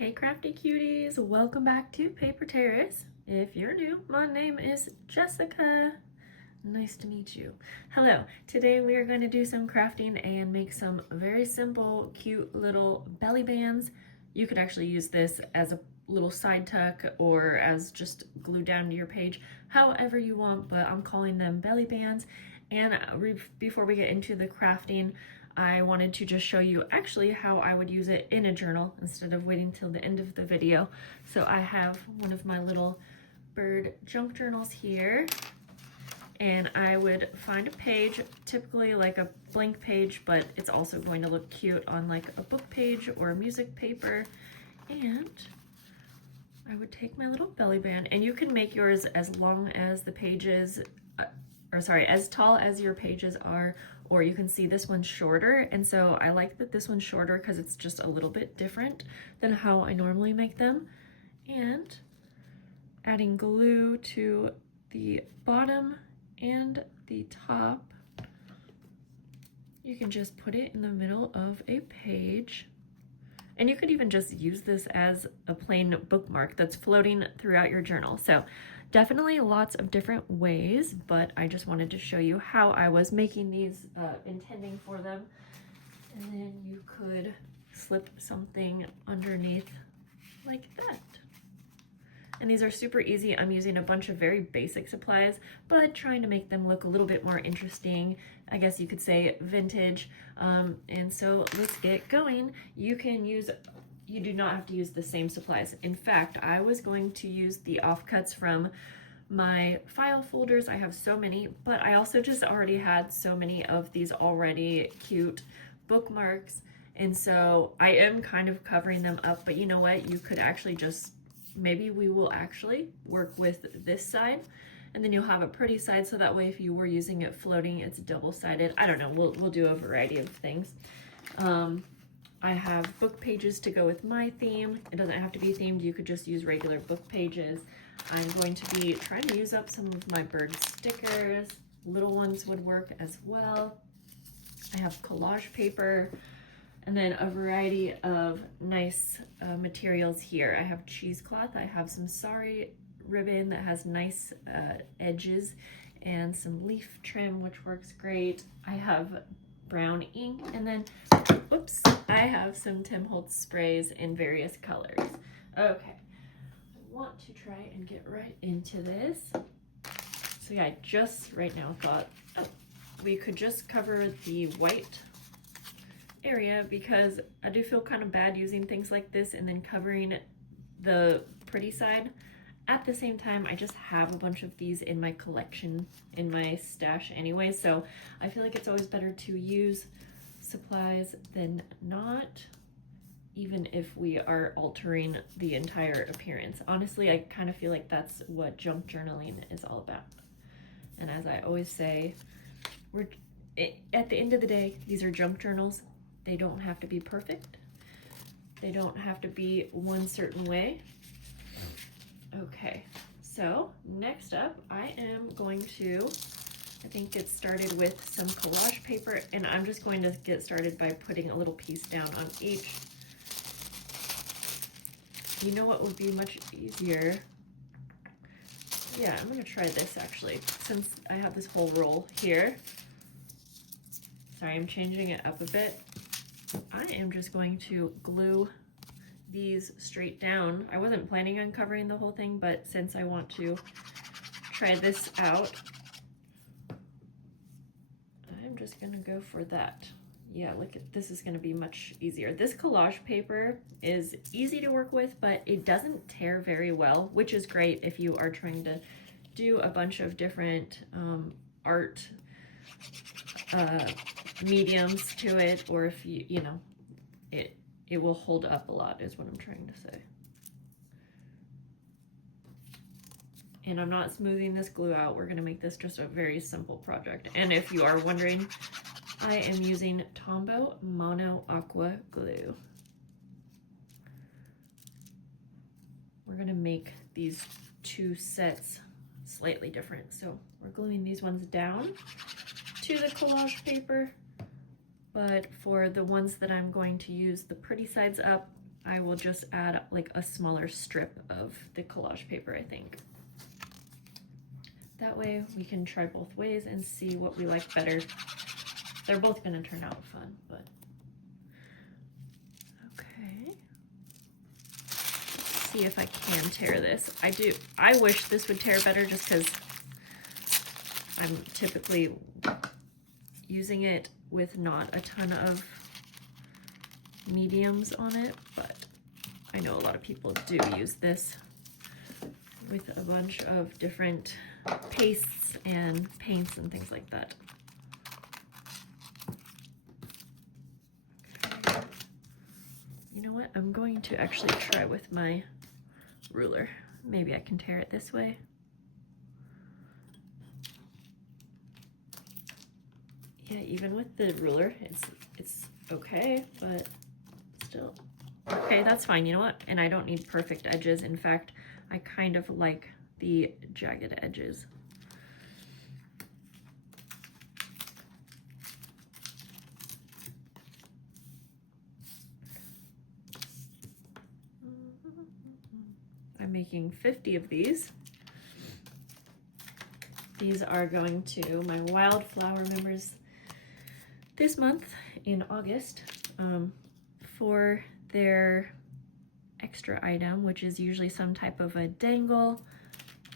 Hey crafty cuties, welcome back to Paper Terrace. If you're new, my name is Jessica. Nice to meet you. Hello, today we are going to do some crafting and make some very simple, cute little belly bands. You could actually use this as a little side tuck or as just glued down to your page, however you want, but I'm calling them belly bands. And before we get into the crafting, I wanted to just show you actually how I would use it in a journal instead of waiting till the end of the video. So I have one of my little bird junk journals here, and I would find a page, typically like a blank page, but it's also going to look cute on like a book page or a music paper. And I would take my little belly band, and you can make yours as long as the pages, as tall as your pages are, or you can see this one's shorter. And so I like that this one's shorter because it's just a little bit different than how I normally make them. And adding glue to the bottom and the top, you can just put it in the middle of a page. And you could even just use this as a plain bookmark that's floating throughout your journal. So definitely lots of different ways, but I just wanted to show you how I was making these, intending for them. And then you could slip something underneath like that. And these are super easy. I'm using a bunch of very basic supplies, but trying to make them look a little bit more interesting. I guess you could say vintage. And so let's get going. You do not have to use the same supplies. In fact, I was going to use the offcuts from my file folders. I have so many, but I also just already had so many of these already cute bookmarks. And so I am kind of covering them up, but you know what? You could actually just, maybe we will actually work with this side, and then you'll have a pretty side, so that way if you were using it floating, it's double-sided. I don't know, we'll do a variety of things. I have book pages to go with my theme. It doesn't have to be themed, you could just use regular book pages. I'm going to be trying to use up some of my bird stickers. Little ones would work as well. I have collage paper, and then a variety of nice materials here. I have cheesecloth, I have some sari ribbon that has nice edges, and some leaf trim, which works great. I have brown ink, and then, oops, I have some Tim Holtz sprays in various colors. Okay, I want to try and get right into this. So yeah, I just right now thought, oh, we could just cover the white area, because I do feel kind of bad using things like this and then covering the pretty side. At the same time, I just have a bunch of these in my collection, in my stash anyway, so I feel like it's always better to use supplies than not, even if we are altering the entire appearance. Honestly, I kind of feel like that's what junk journaling is all about. And as I always say, at the end of the day, these are junk journals. They don't have to be perfect. They don't have to be one certain way. Okay, so next up, I am going to, I think, get started with some collage paper, and I'm just going to get started by putting a little piece down on each. You know what would be much easier? Yeah, I'm gonna try this actually, since I have this whole roll here. Sorry, I'm changing it up a bit. I am just going to glue these straight down. I wasn't planning on covering the whole thing, but since I want to try this out, I'm just gonna go for that. Yeah, look at this, is gonna be much easier. This collage paper is easy to work with, but it doesn't tear very well, which is great if you are trying to do a bunch of different art mediums to it, or if you know, it will hold up a lot, is what I'm trying to say. And I'm not smoothing this glue out. We're gonna make this just a very simple project. And if you are wondering, I am using Tombow Mono Aqua glue. We're gonna make these two sets slightly different. So we're gluing these ones down to the collage paper, but for the ones that I'm going to use the pretty sides up, I will just add like a smaller strip of the collage paper, I think. That way we can try both ways and see what we like better. They're both gonna turn out fun, but okay. Let's see if I can tear this. I wish this would tear better just because I'm typically using it with not a ton of mediums on it, but I know a lot of people do use this with a bunch of different pastes and paints and things like that. Okay. You know what? I'm going to actually try with my ruler. Maybe I can tear it this way. Yeah, even with the ruler, it's okay, but still. Okay, that's fine. You know what? And I don't need perfect edges. In fact, I kind of like the jagged edges. I'm making 50 of these. These are going to my wildflower members this month in August for their extra item, which is usually some type of a dangle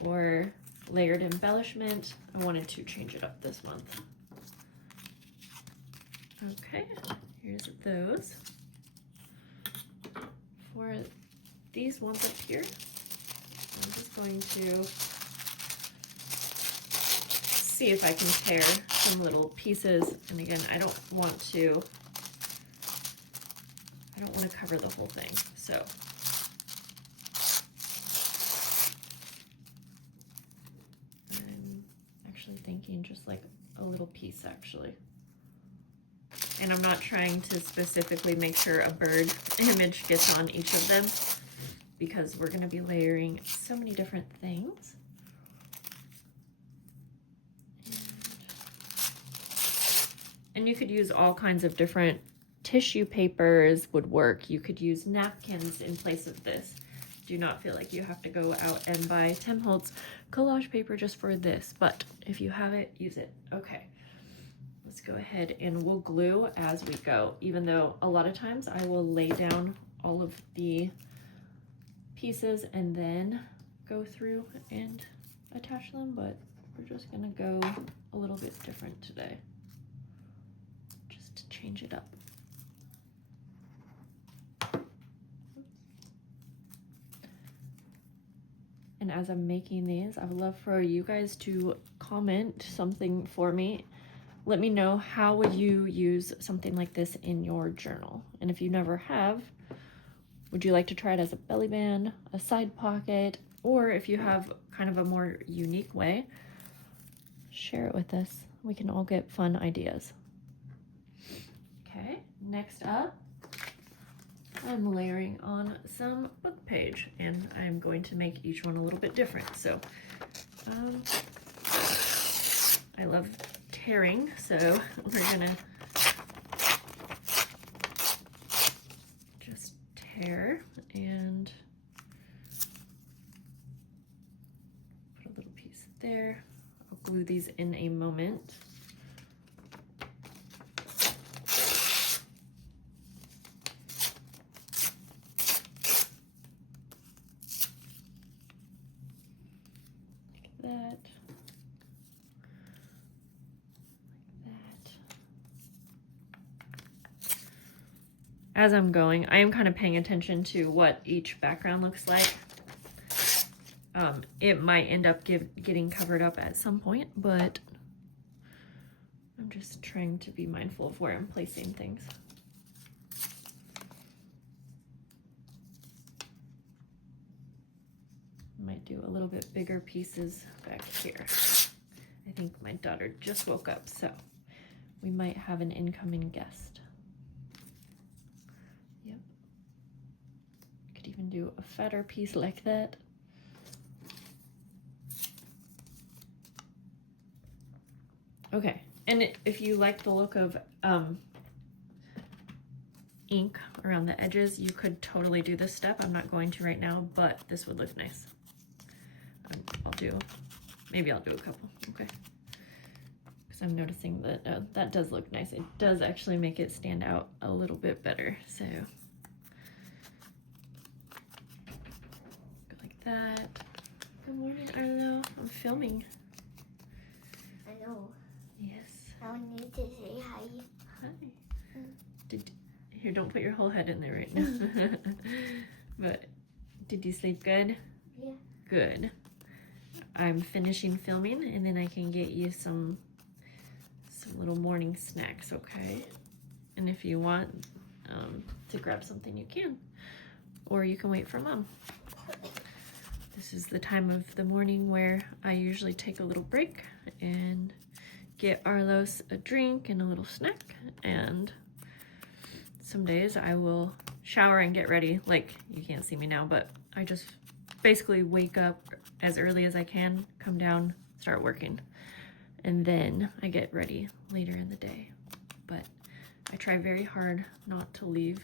or layered embellishment. I wanted to change it up this month. Okay, here's those. For these ones up here, I'm just going to see if I can tear some little pieces. And again, I don't want to cover the whole thing, so. I'm actually thinking just like a little piece actually. And I'm not trying to specifically make sure a bird image gets on each of them because we're gonna be layering so many different things. And you could use all kinds of different tissue papers would work. You could use napkins in place of this. Do not feel like you have to go out and buy Tim Holtz collage paper just for this, but if you have it, use it. Okay, let's go ahead and we'll glue as we go, even though a lot of times I will lay down all of the pieces and then go through and attach them, but we're just gonna go a little bit different today, just to change it up. And as I'm making these, I would love for you guys to comment something for me. Let me know, how would you use something like this in your journal? And if you never have, would you like to try it as a belly band, a side pocket, or if you have kind of a more unique way, share it with us. We can all get fun ideas. Okay, next up, I'm layering on some book page, and I'm going to make each one a little bit different. So I love tearing, so we're gonna just tear and put a little piece there. I'll glue these in a moment. That. As I'm going, I am kind of paying attention to what each background looks like. It might end up getting covered up at some point, but I'm just trying to be mindful of where I'm placing things. Might do a little bit bigger pieces back here. I think my daughter just woke up, so we might have an incoming guest. Yep. Could even do a fatter piece like that. Okay, and if you like the look of ink around the edges, you could totally do this step. I'm not going to right now, but this would look nice. Maybe I'll do a couple, okay? Because I'm noticing that that does look nice. It does actually make it stand out a little bit better, so. Go like that. Good morning, Arlo. I'm filming. I know. Yes. I need to say hi. Hi. Here, don't put your whole head in there right now. But did you sleep good? Yeah. Good. I'm finishing filming and then I can get you some little morning snacks, okay? And if you want to grab something, you can. Or you can wait for Mom. This is the time of the morning where I usually take a little break and get Arlos a drink and a little snack, and some days I will shower and get ready. Like, you can't see me now, but I just basically wake up as early as I can, come down, start working, and then I get ready later in the day. But I try very hard not to leave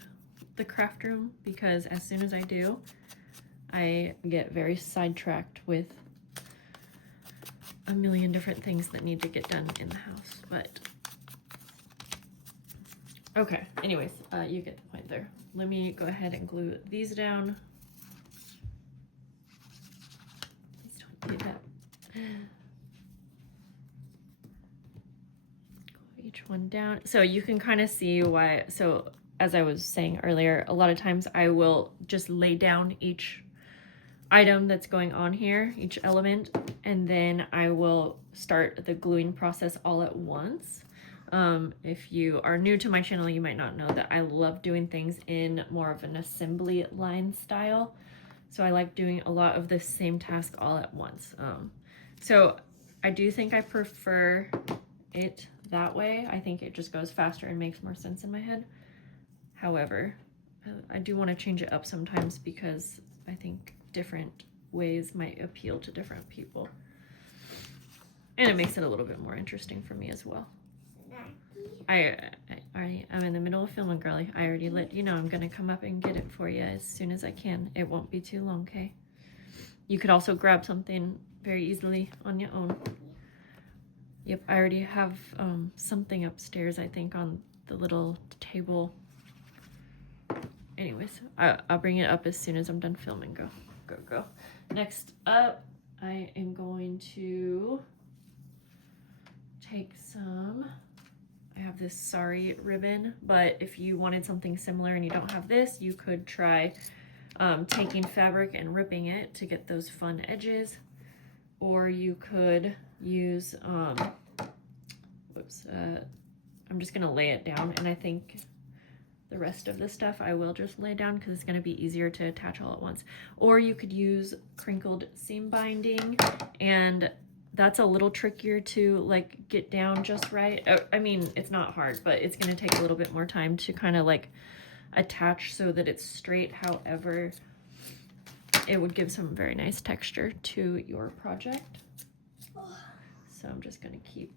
the craft room, because as soon as I do, I get very sidetracked with a million different things that need to get done in the house. But okay, anyways, you get the point there. Let me go ahead and glue these down. Please don't do that. Glue each one down. So you can kind of see why. So as I was saying earlier, a lot of times I will just lay down each item that's going on here, each element, and then I will start the gluing process all at once. If you are new to my channel, you might not know that I love doing things in more of an assembly line style. So I like doing a lot of the same task all at once. So I do think I prefer it that way. I think it just goes faster and makes more sense in my head. However, I do want to change it up sometimes because I think different ways might appeal to different people. And it makes it a little bit more interesting for me as well. I'm in the middle of filming, girly. I already let you know I'm gonna come up and get it for you as soon as I can. It won't be too long, okay? You could also grab something very easily on your own. Yep, I already have something upstairs, I think, on the little table. Anyways, I'll bring it up as soon as I'm done filming. Go. Next up, I am going to take some, I have this Sorry ribbon, but if you wanted something similar and you don't have this, you could try taking fabric and ripping it to get those fun edges, or you could use, I'm just gonna lay it down, and I think the rest of the stuff I will just lay down because it's going to be easier to attach all at once. Or you could use crinkled seam binding, and that's a little trickier to like get down just right. I mean, it's not hard, but it's going to take a little bit more time to kind of like attach so that it's straight. However, it would give some very nice texture to your project. So I'm just going to keep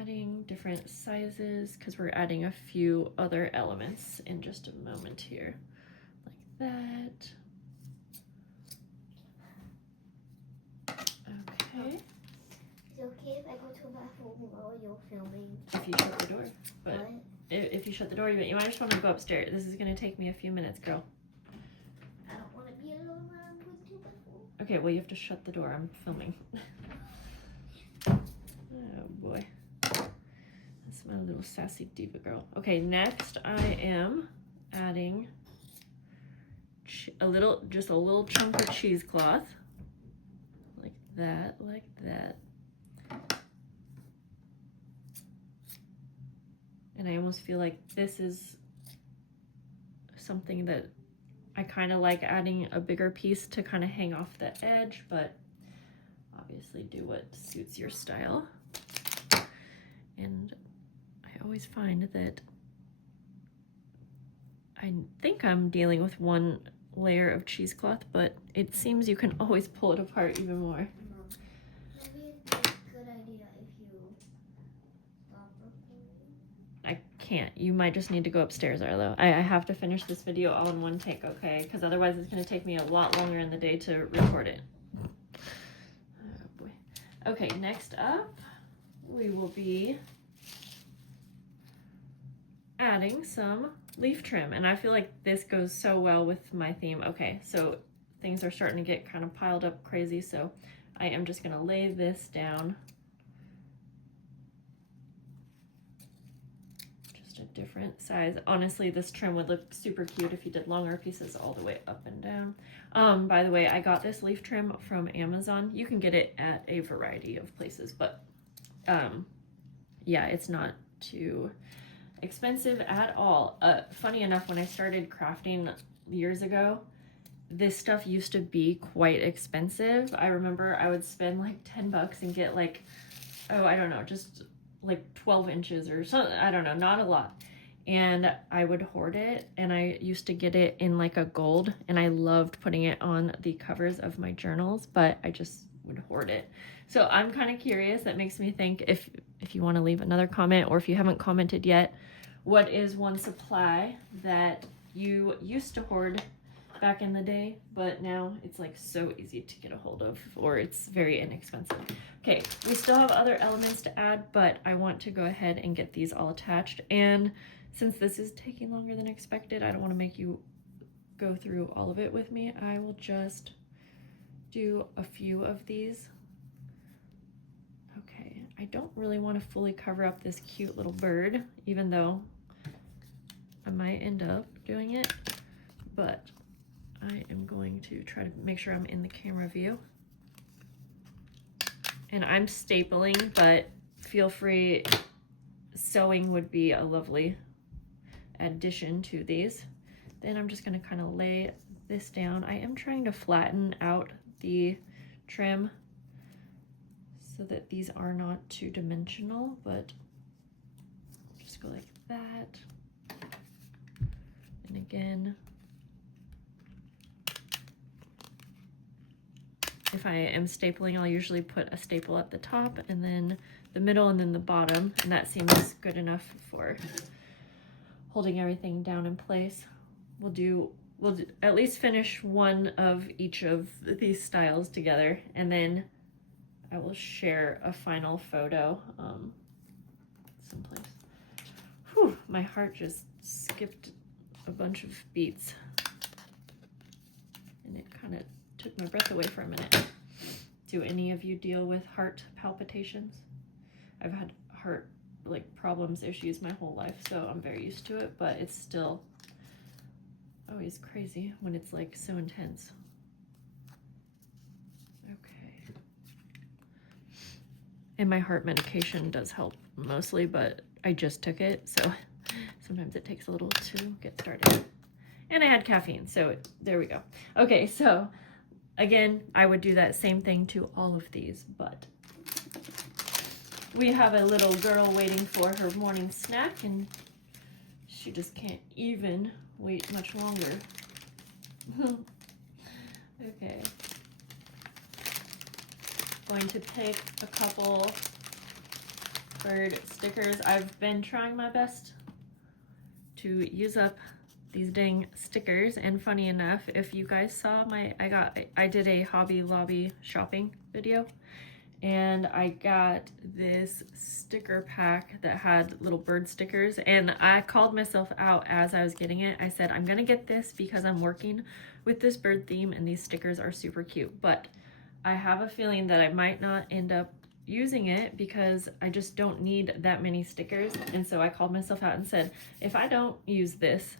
adding different sizes because we're adding a few other elements in just a moment here, like that. Okay. Is it okay if I go to the bathroom while you're filming? If you shut the door. But what? If you shut the door, you might just want to go upstairs. This is going to take me a few minutes, girl. I don't want to be alone when I'm going to the bathroom. Okay, well, you have to shut the door. I'm filming. Oh boy. That's my little sassy diva girl. Okay, next I am adding just a little chunk of cheesecloth. Like that, like that. And I almost feel like this is something that I kind of like adding a bigger piece to kind of hang off the edge, but obviously do what suits your style. And I always find that I think I'm dealing with one layer of cheesecloth, but it seems you can always pull it apart even more. Maybe it's a good idea if you stop recording. I can't. You might just need to go upstairs, Arlo. I have to finish this video all in one take, okay? Because otherwise it's going to take me a lot longer in the day to record it. Oh boy. Okay, next up, we will be adding some leaf trim. And I feel like this goes so well with my theme. Okay, so things are starting to get kind of piled up crazy, so I am just going to lay this down. A different size. Honestly, this trim would look super cute if you did longer pieces all the way up and down. By the way, I got this leaf trim from Amazon. You can get it at a variety of places, but yeah, it's not too expensive at all. Funny enough, when I started crafting years ago, this stuff used to be quite expensive. I remember I would spend like 10 bucks and get like, oh, I don't know, just like 12 inches or something, I don't know, not a lot. And I would hoard it, and I used to get it in like a gold, and I loved putting it on the covers of my journals, but I just would hoard it. So I'm kind of curious. That makes me think, if you want to leave another comment, or if you haven't commented yet, what is one supply that you used to hoard back in the day, but now it's like so easy to get a hold of, or it's very inexpensive. Okay, we still have other elements to add, but I want to go ahead and get these all attached. And since this is taking longer than expected, I don't want to make you go through all of it with me. I will just do a few of these. Okay, I don't really want to fully cover up this cute little bird, even though I might end up doing it, but I am going to try to make sure I'm in the camera view. And I'm stapling, but feel free, sewing would be a lovely addition to these. Then I'm just going to kind of lay this down. I am trying to flatten out the trim so that these are not two-dimensional, but just go like that. And again, if I am stapling, I'll usually put a staple at the top and then the middle and then the bottom, and that seems good enough for holding everything down in place. We'll at least finish one of each of these styles together, and then I will share a final photo someplace. Whew, my heart just skipped a bunch of beats, and it kind of took my breath away for a minute. Do any of you deal with heart palpitations? I've had heart problems, issues my whole life, so I'm very used to it, but it's still always crazy when it's like so intense. Okay. And my heart medication does help mostly, but I just took it, so sometimes it takes a little to get started. And I had caffeine, so there we go. Okay, so again, I would do that same thing to all of these, but we have a little girl waiting for her morning snack, and she just can't even wait much longer. Okay. Going to pick a couple bird stickers. I've been trying my best to use up these dang stickers, and funny enough, if you guys saw I did a Hobby Lobby shopping video, and I got this sticker pack that had little bird stickers, and I called myself out as I was getting it. I said, I'm gonna get this because I'm working with this bird theme and these stickers are super cute, but I have a feeling that I might not end up using it because I just don't need that many stickers. And so I called myself out and said, if I don't use this,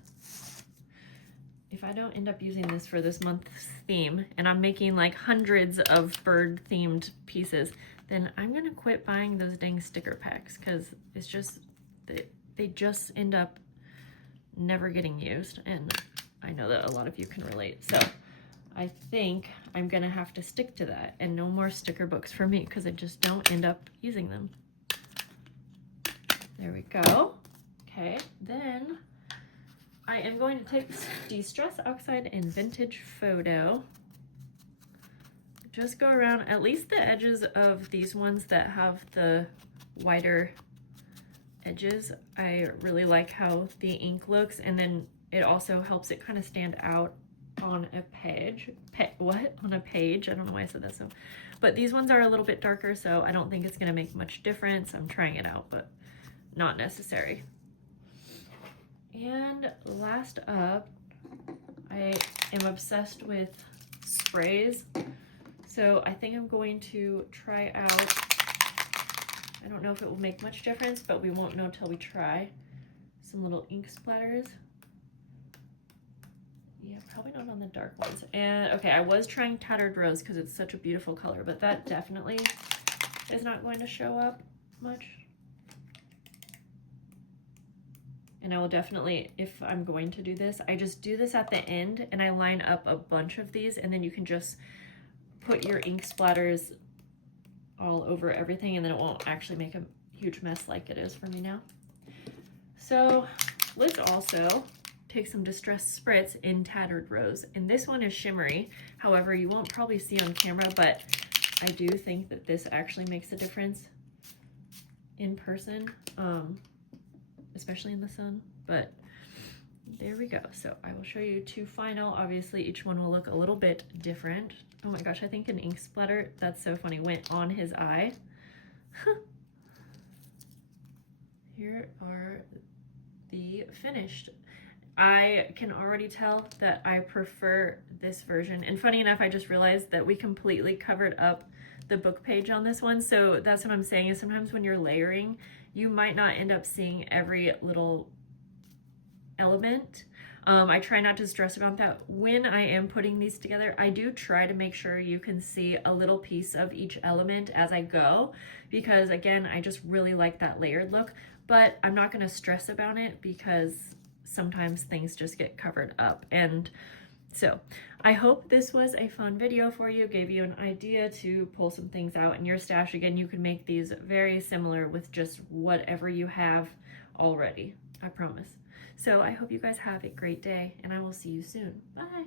if I don't end up using this for this month's theme, and I'm making like hundreds of bird themed pieces, then I'm gonna quit buying those dang sticker packs, because it's just, they just end up never getting used, and I know that a lot of you can relate. So I think I'm gonna have to stick to that, and no more sticker books for me, because I just don't end up using them. There we go. Okay, then I am going to take Distress Oxide and Vintage Photo. Just go around at least the edges of these ones that have the wider edges. I really like how the ink looks, and then it also helps it kind of stand out on a page. On a page? I don't know why I said that so. But these ones are a little bit darker, so I don't think it's going to make much difference. I'm trying it out, but not necessary. And last up, I am obsessed with sprays. So I think I'm going to try out, I don't know if it will make much difference, but we won't know till we try, some little ink splatters. Yeah, probably not on the dark ones. And okay, I was trying Tattered Rose because it's such a beautiful color, but that definitely is not going to show up much. And I will definitely, if I'm going to do this, I just do this at the end and I line up a bunch of these, and then you can just put your ink splatters all over everything, and then it won't actually make a huge mess like it is for me now. So let's also take some Distress Spritz in Tattered Rose, and this one is shimmery. However, you won't probably see on camera, but I do think that this actually makes a difference in person, especially in the sun. But there we go. So I will show you two final. Obviously each one will look a little bit different. Oh my gosh, I think an ink splatter, that's so funny, went on his eye. Here are the finished. I can already tell that I prefer this version. And funny enough, I just realized that we completely covered up the book page on this one. So that's what I'm saying, is sometimes when you're layering, you might not end up seeing every little element. I try not to stress about that. When I am putting these together, I do try to make sure you can see a little piece of each element as I go, because again, I just really like that layered look, but I'm not going to stress about it because sometimes things just get covered up. And so I hope this was a fun video for you, gave you an idea to pull some things out in your stash. Again, you can make these very similar with just whatever you have already, I promise. So I hope you guys have a great day, and I will see you soon. Bye.